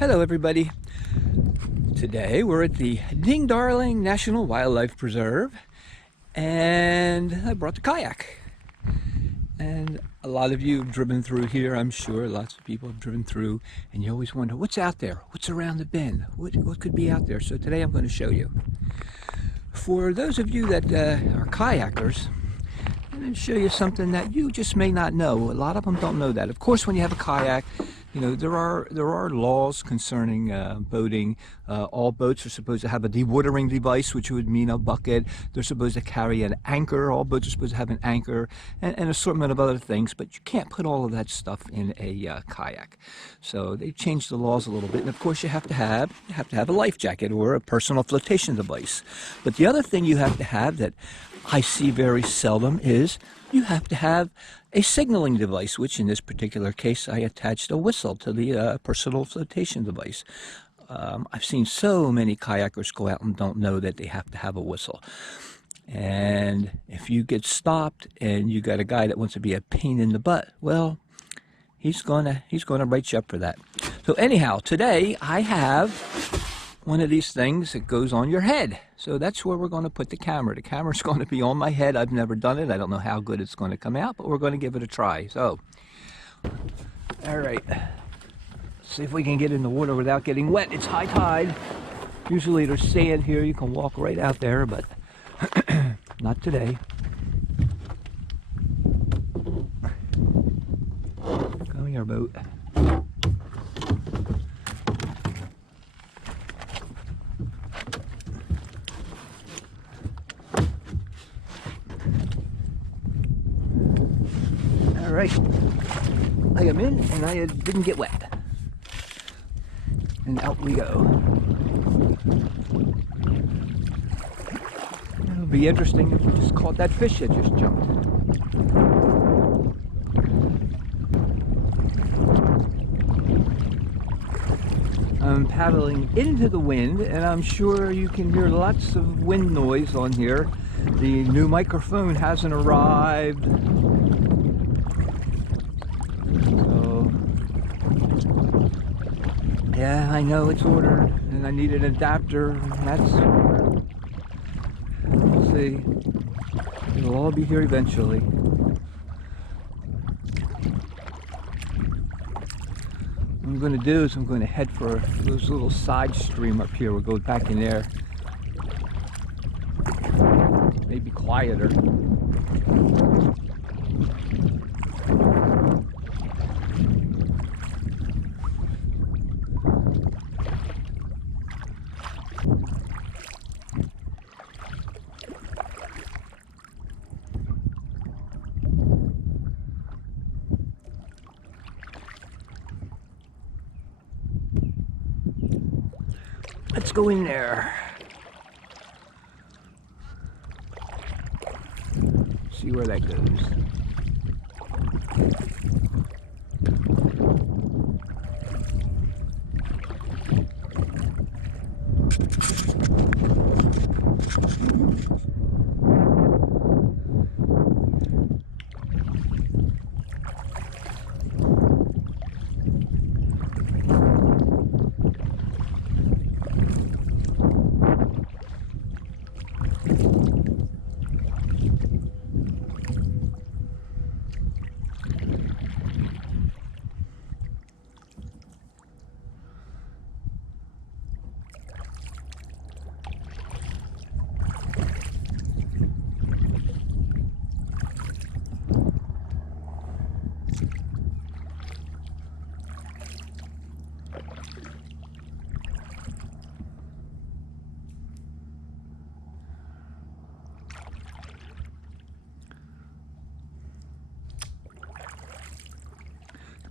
Hello everybody. Today we're at the Ding Darling National Wildlife Preserve and I brought the kayak. And a lot of you have driven through here, I'm sure. Lots of people have driven through and you always wonder what's out there, what's around the bend, what could be out there. So today I'm going to show you. For those of you that are kayakers, I'm going to show you something that you just may not know. A lot of them don't know that. Of course, when you have a kayak, you know, there are laws concerning boating. All boats are supposed to have a dewatering device, which would mean a bucket. They're supposed to carry an anchor. All boats are supposed to have an anchor and an assortment of other things, but you can't put all of that stuff in a kayak. So they changed the laws a little bit. And of course, you have to have a life jacket or a personal flotation device. But the other thing you have to have that I see very seldom is you have to have a signaling device, which in this particular case I attached a whistle to the personal flotation device. I've seen so many kayakers go out and don't know that they have to have a whistle. And if you get stopped and you got a guy that wants to be a pain in the butt, well, he's gonna write you up for that. So anyhow, today I have one of these things that goes on your head. So that's where we're going to put the camera. The camera's going to be on my head. I've never done it. I don't know how good it's going to come out, but we're going to give it a try. So, all right. Let's see if we can get in the water without getting wet. It's high tide. Usually there's sand here. You can walk right out there, but not today. Come here, boat. All right, I am in and I didn't get wet. And out we go. It'll be interesting if we just caught that fish that just jumped. I'm paddling into the wind and I'm sure you can hear lots of wind noise on here. The new microphone hasn't arrived. Yeah, I know it's ordered, and I need an adapter, and that's, we'll see. It'll all be here eventually. What I'm going to do is I'm going to head for those little side stream up here. We'll go back in there. Maybe quieter. Let's go in there. See where that goes.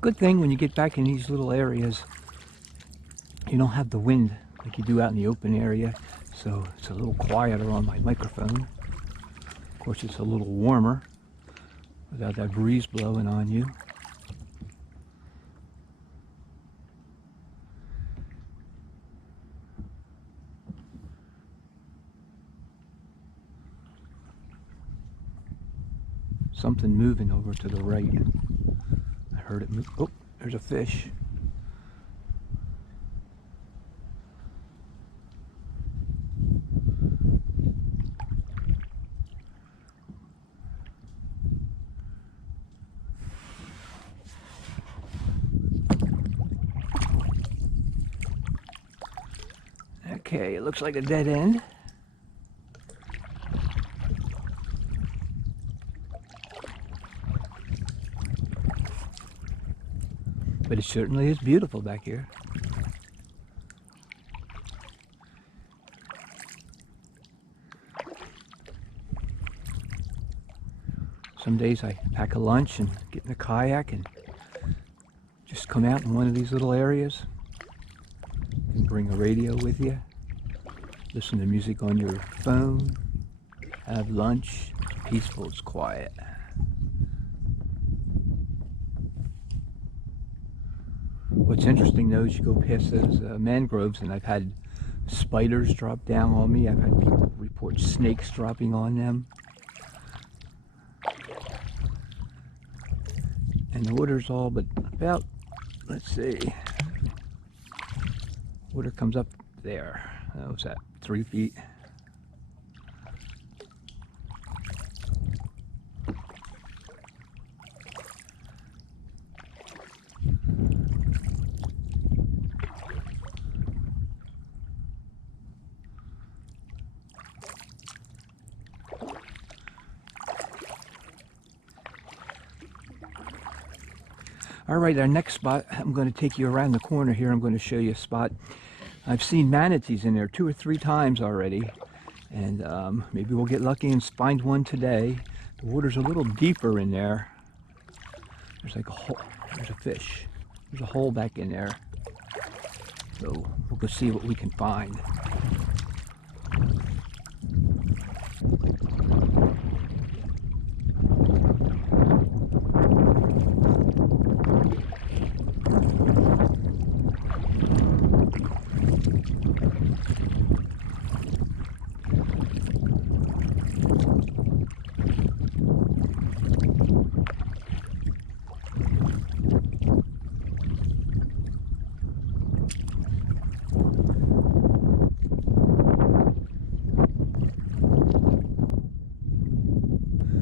Good thing when you get back in these little areas, you don't have the wind like you do out in the open area, so it's a little quieter on my microphone. Of course, it's a little warmer without that breeze blowing on you. Something moving over to the right. I heard it move. Oh, there's a fish. Okay, it looks like a dead end. But it certainly is beautiful back here. Some days I pack a lunch and get in a kayak and just come out in one of these little areas. You can bring a radio with you, listen to music on your phone, have lunch. It's peaceful, it's quiet. What's interesting though is you go past those mangroves, and I've had spiders drop down on me. I've had people report snakes dropping on them. And the water's all but about, let's see, water comes up there. What's that, 3 feet? All right, our next spot, I'm going to take you around the corner here. I'm going to show you a spot. I've seen manatees in there 2 or 3 times already, and maybe we'll get lucky and find one today. The water's a little deeper in there. There's like a hole. There's a fish. There's a hole back in there. So we'll go see what we can find.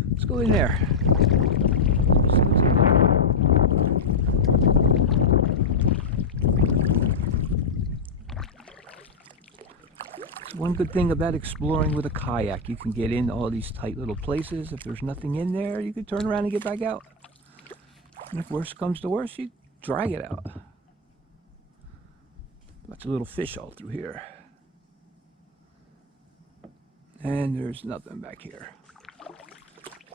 Let's go in there. It's one good thing about exploring with a kayak. You can get in all these tight little places. If there's nothing in there, you can turn around and get back out. And if worse comes to worse, you drag it out. Lots of little fish all through here. And there's nothing back here.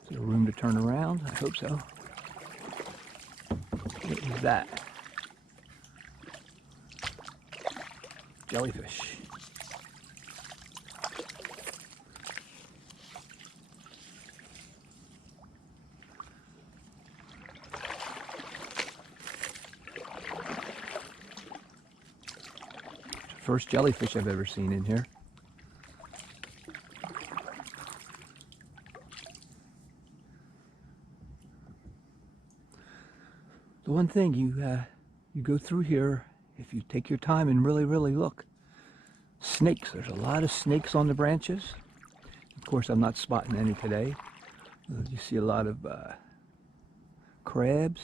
Is there room to turn around? I hope so. What is that? Jellyfish. First jellyfish I've ever seen in here. The one thing you go through here, if you take your time and really look, snakes. There's a lot of snakes on the branches. Of course, I'm not spotting any today. You see a lot of crabs.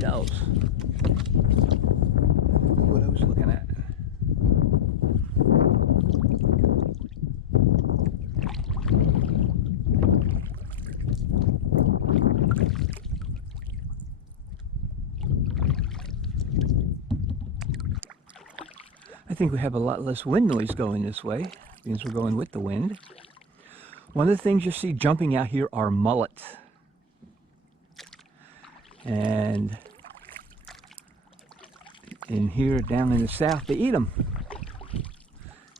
Shells. What I was looking at. I think we have a lot less wind noise going this way, because we're going with the wind. One of the things you see jumping out here are mullets. And in here down in the south, they eat them.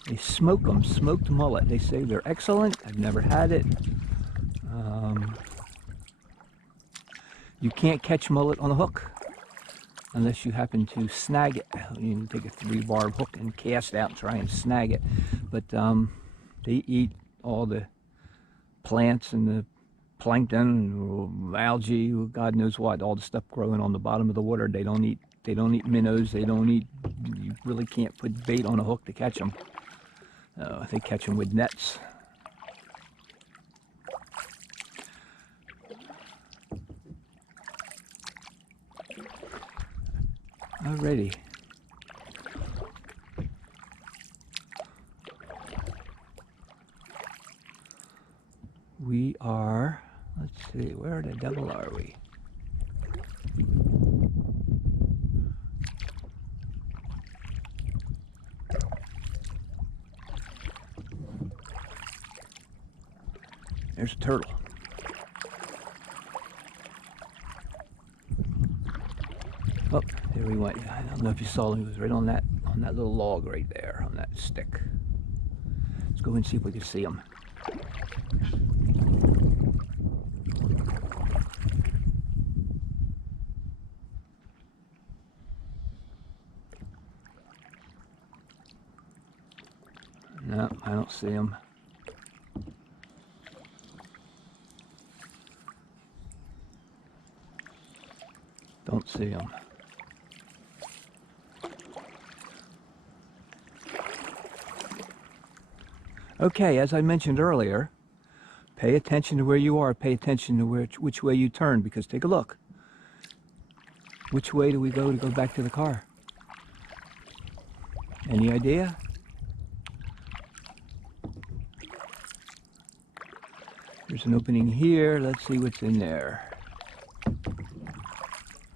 They smoke them, smoked mullet. They say they're excellent. I've never had it. You can't catch mullet on a hook unless you happen to snag it. You can take a 3-barb hook and cast out and try and snag it. But they eat all the plants and the plankton, algae, God knows what, all the stuff growing on the bottom of the water. They don't eat They don't eat minnows. They don't eat. You really can't put bait on a hook to catch them. They catch them with nets. Alrighty. We are, let's see, where the devil are we? There's a turtle. Oh, there we went. I don't know if you saw him. He was right on that little log right there, on that stick. Let's go and see if we can see him. No, I don't see him. Don't see him. Okay, as I mentioned earlier, pay attention to where you are. Pay attention to which way you turn, because take a look. Which way do we go to go back to the car? Any idea? There's an opening here. Let's see what's in there.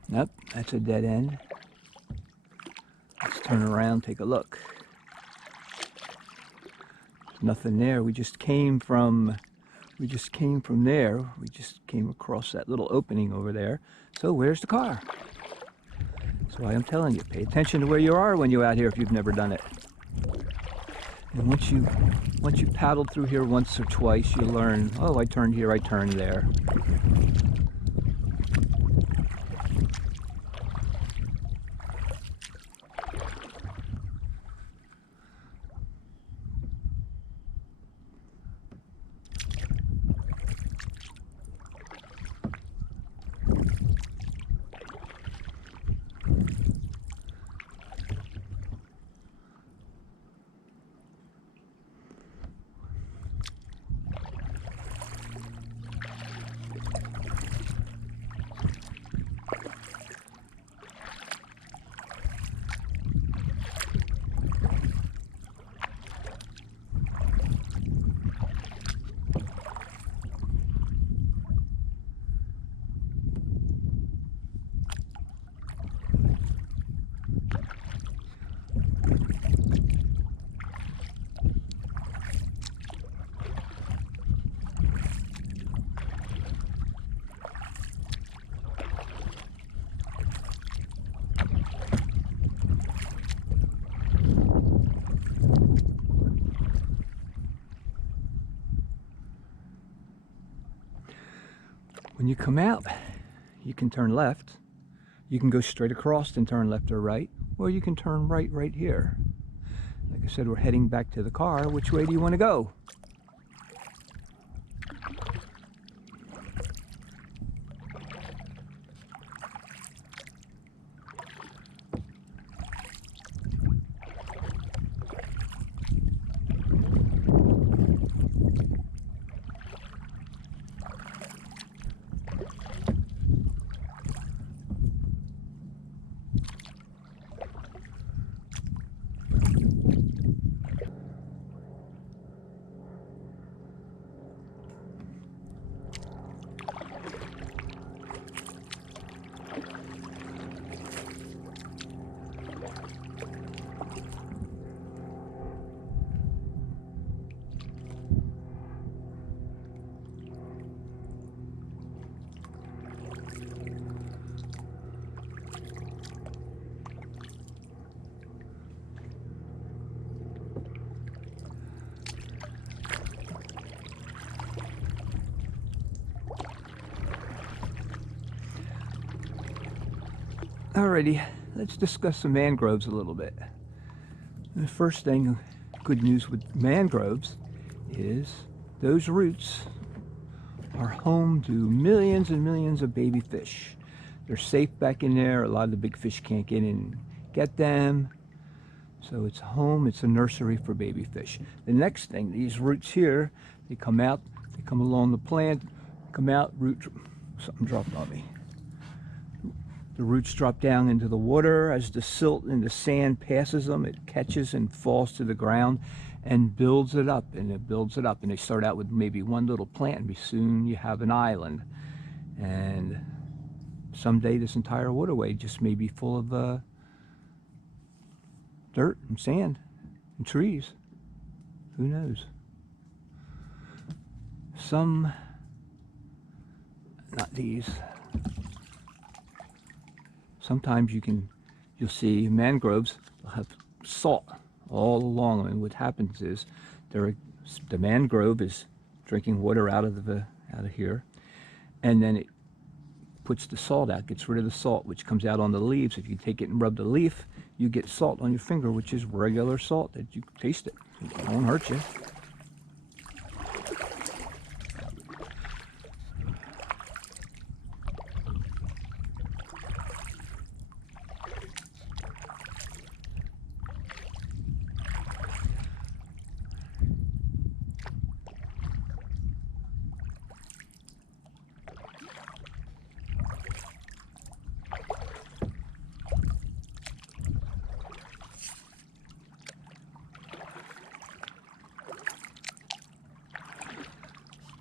Nope, that's a dead end. Let's turn around, take a look. There's nothing there. We just came from there. We just came across that little opening over there. So where's the car? That's why I'm telling you, pay attention to where you are when you're out here if you've never done it. And once you paddled through here once or twice, you learn, oh, I turned here, I turned there. When you come out, you can turn left. You can go straight across and turn left or right, or you can turn right here. Like I said, we're heading back to the car. Which way do you want to go? Alrighty, let's discuss the mangroves a little bit. The first thing, good news with mangroves, is those roots are home to millions and millions of baby fish. they're safe back in there. A lot of the big fish can't get in and get them. So it's home, it's a nursery for baby fish. The next thing, these roots here, they come out, they come along the plant, come out, something dropped on me. The roots drop down into the water. As the silt and the sand passes them, it catches and falls to the ground and builds it up, and it builds it up. And they start out with maybe one little plant, and soon you have an island. And someday this entire waterway just may be full of dirt and sand and trees. Who knows? Some, not these. Sometimes you'll see mangroves, they'll have salt all along them. And what happens is the mangrove is drinking water out of here, and then it puts the salt out, gets rid of the salt, which comes out on the leaves. If you take it and rub the leaf, you get salt on your finger, which is regular salt that you taste it. It won't hurt you.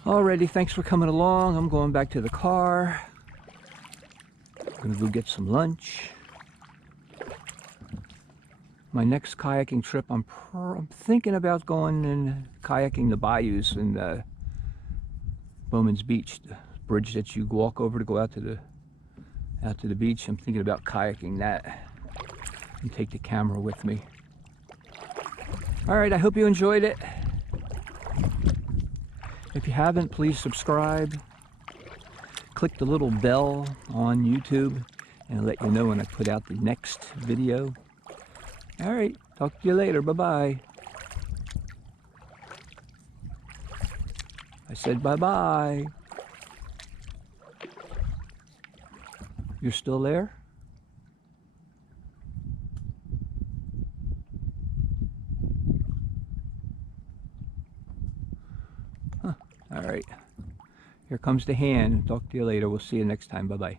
Alrighty, thanks for coming along. I'm going back to the car. I'm gonna go get some lunch. My next kayaking trip, I'm thinking about going and kayaking the bayous in Bowman's Beach, the bridge that you walk over to go out to the beach. I'm thinking about kayaking that and take the camera with me. Alright, I hope you enjoyed it. If you haven't, please subscribe. Click the little bell on YouTube and it'll let you know when I put out the next video. Alright, talk to you later. Bye-bye. I said bye-bye. You're still there? All right, here comes the hand. Talk to you later. We'll see you next time. Bye-bye.